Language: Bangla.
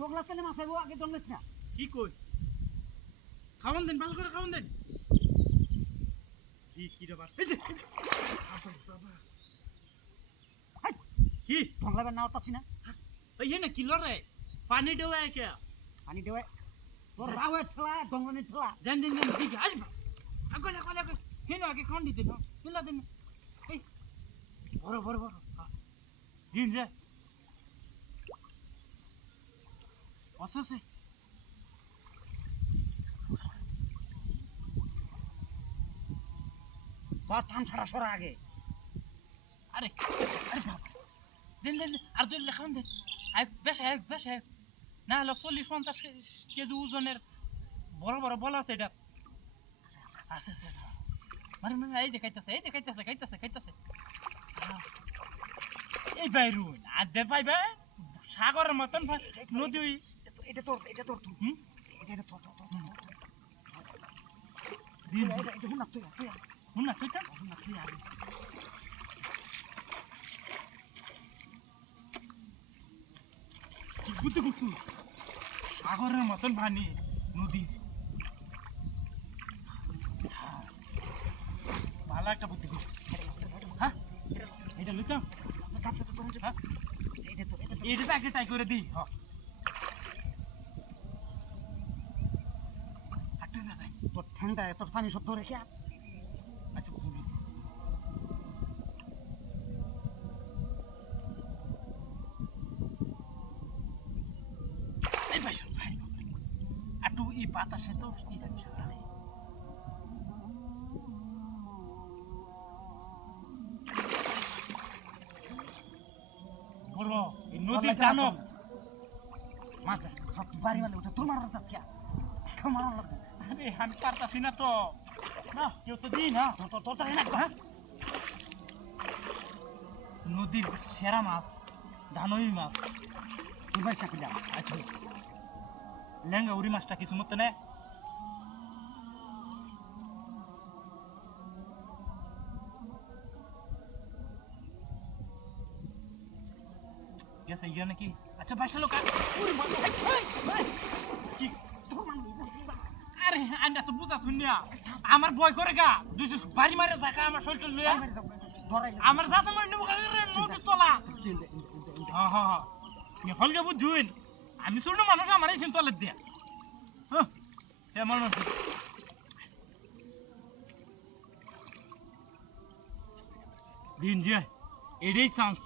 ডগলাস তেলে মাছ আইবো আগে ডগলাস না কি কই খাওয়ান দেন ভালো করে খাওয়ান দেন কি রে বাস এই যে বাবা হাই কি ডগলাবেন না ওতাছি না এই না কি লরে পানি দেওয়া কে পানি দেওয়া তোর রাওয়ে ঠেলা ডংলানি ঠেলা জান জান জান ঠিক আছে আগলে আগলে আগলে হেন আগে খাওয়ান দিতে না মিলা দেন এই বড় বড় বড় দিন যা অসসে তোর থাম ছাড়া সরা আগে আরে আরে বাবা দেন দেন আর দুই লেখান দেন আই বেশ না হলো 40-50 কেজি ওজনের বড় বড় বল আছে এটা আছে মানে মানে এই যে খাইতেছে এই বাইরুন আর দে পাইবে সাগরের মতন নদী এটা তোর এটা তোর তোর দিন এটা হুনা তুই হুন না তুইটা হুনা তুই আগে গুতু সাগরের মতন পানি নদীর ভালো একটা বুদ্ধি করছি হ্যাঁ এটা লইতাম কাপসা তো তোর হ্যাঁ এটা তো এটা তো আগে ট্রাই করে দিই হ্যাঁ হাঁটতে না যায় তোর ঠান্ডা তোর পানি সব ধরে কে আচ্ছা ভুল হয়েছে এই ভাই শোন ভাই একটু এই বাতাসে তো এই জানিস আরে বড় এই নদীর দানব মাছ সব বাড়ি মানে ওটা তোর মারার চাস কে কেউ মারার লাগবে আরে আমি পারতাছি না তো না কেউ তো দিই না তোর তোর তো এনে হ্যাঁ নদীর সেরা মাছ দানবী মাছ তুই বাইস থাকি যা আচ্ছা লেঙ্গা উড়ি মাছটা কিছু মতো নে গেছে ইয়া নাকি আচ্ছা বাসা লোক কি আরে আন্ডা তো বুঝা শুনিয়া আমার ভয় করে গা দুই বাড়ি মারে থাকা আমার শরীরটা লইয়া আমার জাত আমার নেবো নদী তোলা হ্যাঁ হ্যাঁ হ্যাঁ হলকে বুঝুন আমি ছোট মানুষ আমার এই তলের দিয়া হ্যাঁ মানুষ দিন যে এটাই চান্স